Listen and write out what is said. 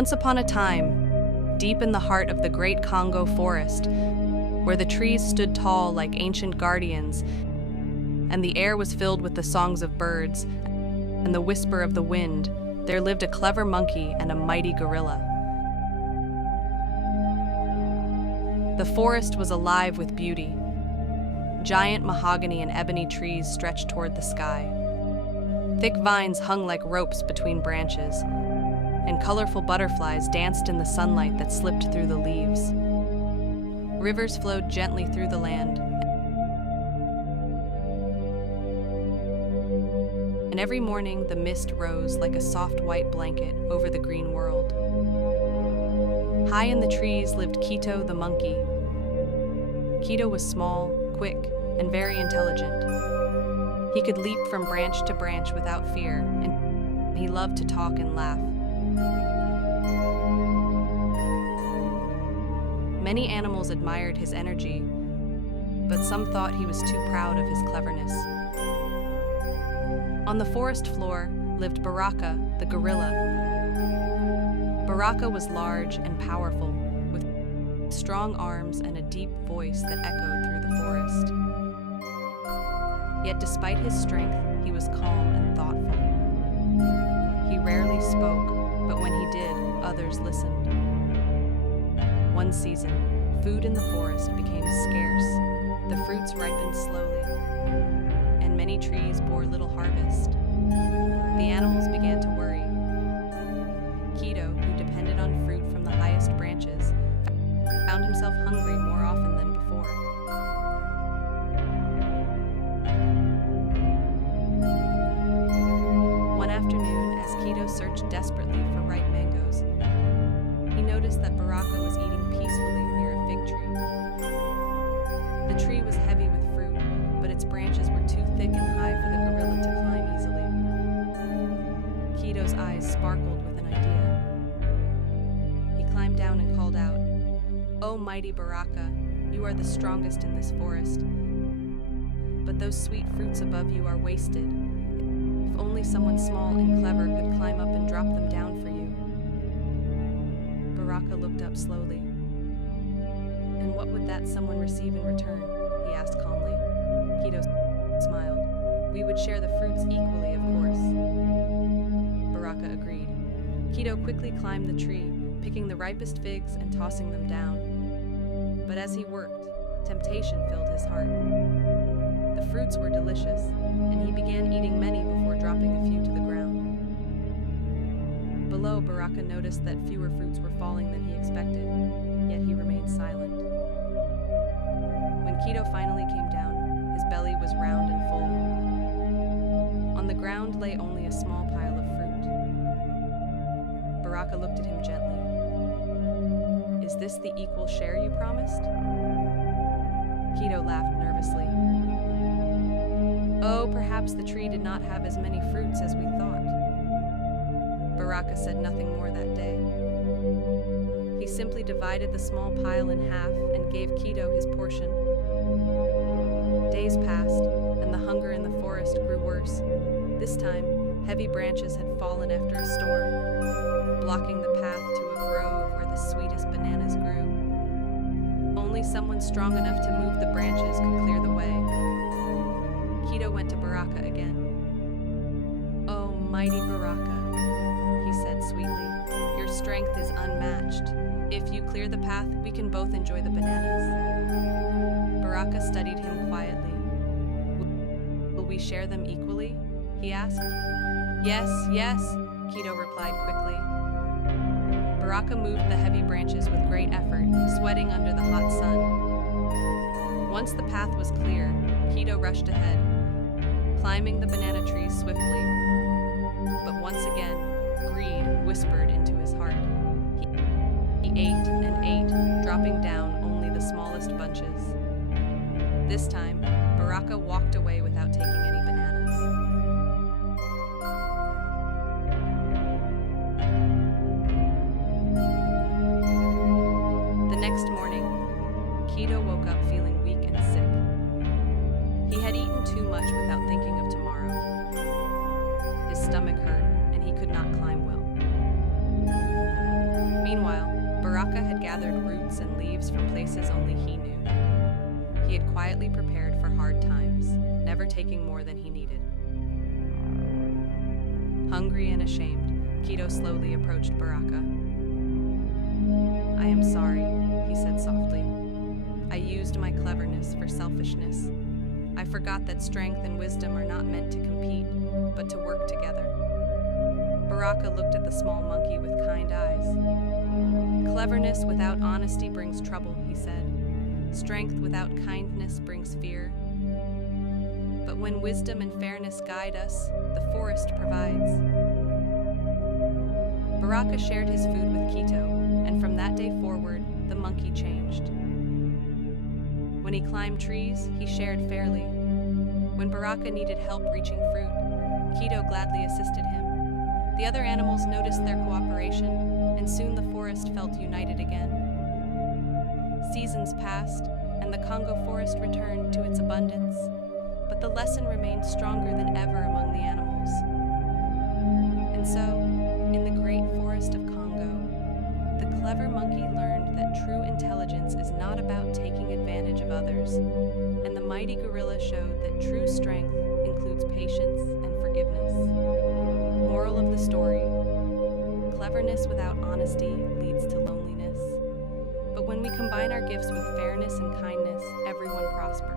Once upon a time, deep in the heart of the great Congo forest, where the trees stood tall like ancient guardians, and the air was filled with the songs of birds and the whisper of the wind, there lived a clever monkey and a mighty gorilla. The forest was alive with beauty. Giant mahogany and ebony trees stretched toward the sky. Thick vines hung like ropes between branches, and colorful butterflies danced in the sunlight that slipped through the leaves. Rivers flowed gently through the land, and every morning the mist rose like a soft white blanket over the green world. High in the trees lived Kito the monkey. Kito was small, quick, and very intelligent. He could leap from branch to branch without fear, and he loved to talk and laugh. Many animals admired his energy, but some thought he was too proud of his cleverness. On the forest floor lived Baraka, the gorilla. Baraka was large and powerful, with strong arms and a deep voice that echoed through the forest. Yet despite his strength, he was calm and thoughtful. He rarely spoke, but when he did, others listened. One season, food in the forest became scarce. The fruits ripened slowly, and many trees bore little harvest. The animals began to worry. Kito, who depended on fruit from the highest branches, found himself hungry more often than before. One afternoon, as Kito searched desperately for ripe mangoes, he noticed that Baraka was eating peacefully near a fig tree. The tree was heavy with fruit, but its branches were too thick and high for the gorilla to climb easily. Kito's eyes sparkled with an idea. He climbed down and called out, "Oh, mighty Baraka, you are the strongest in this forest. But those sweet fruits above you are wasted. If only someone small and clever could climb up and drop them down for you." Baraka looked up slowly. "And what would that someone receive in return?" he asked calmly. Kito smiled. "We would share the fruits equally, of course." Baraka agreed. Kito quickly climbed the tree, picking the ripest figs and tossing them down. But as he worked, temptation filled his heart. The fruits were delicious, and he began eating many before dropping a few to the ground. Below, Baraka noticed that fewer fruits were falling than he expected, yet he remained silent. When Kito finally came down, his belly was round and full. On the ground lay only a small pile of fruit. Baraka looked at him gently. "Is this the equal share you promised?" Kito laughed nervously. "Oh, perhaps the tree did not have as many fruits as we thought." Baraka said nothing more that day. He simply divided the small pile in half and gave Kito his portion. Days passed, and the hunger in the forest grew worse. This time, heavy branches had fallen after a storm, blocking the path to a grove where the sweetest bananas grew. Only someone strong enough to move the branches could clear the way. Kito went to Baraka again. "Oh, mighty Baraka," he said sweetly, "your strength is unmatched. If you clear the path, we can both enjoy the bananas." Baraka studied him quietly. "Will we share them equally?" he asked. "Yes, yes," Kito replied quickly. Baraka moved the heavy branches with great effort, sweating under the hot sun. Once the path was clear, Kito rushed ahead, climbing the banana trees swiftly. But once again, greed whispered into his heart. He ate and ate, dropping down only the smallest bunches. This time, Baraka walked away without taking any bananas. The next morning, Kito woke up feeling weak and sick. He had eaten too much without thinking of tomorrow. His stomach hurt, and he could not climb well. Meanwhile, Baraka had gathered roots and leaves from places only he knew. He had quietly prepared for hard times, never taking more than he needed. Hungry and ashamed, Keto slowly approached Baraka. "I am sorry," he said softly. "I used my cleverness for selfishness. I forgot that strength and wisdom are not meant to compete, but to work together." Baraka looked at the small monkey with kind eyes. "Cleverness without honesty brings trouble," he said. "Strength without kindness brings fear. But when wisdom and fairness guide us, the forest provides." Baraka shared his food with Keto, and from that day forward, the monkey changed. When he climbed trees, he shared fairly. When Baraka needed help reaching fruit, Keto gladly assisted him. The other animals noticed their cooperation, and soon the forest felt united again. Seasons passed, and the Congo forest returned to its abundance, but the lesson remained stronger than ever among the animals. And so, in the great forest of Congo, the clever monkey learned that true intelligence is not about taking advantage of others, and the mighty gorilla showed that true strength includes patience and forgiveness. Moral of the story: cleverness without honesty leads to loneliness, but when we combine our gifts with fairness and kindness, everyone prospers.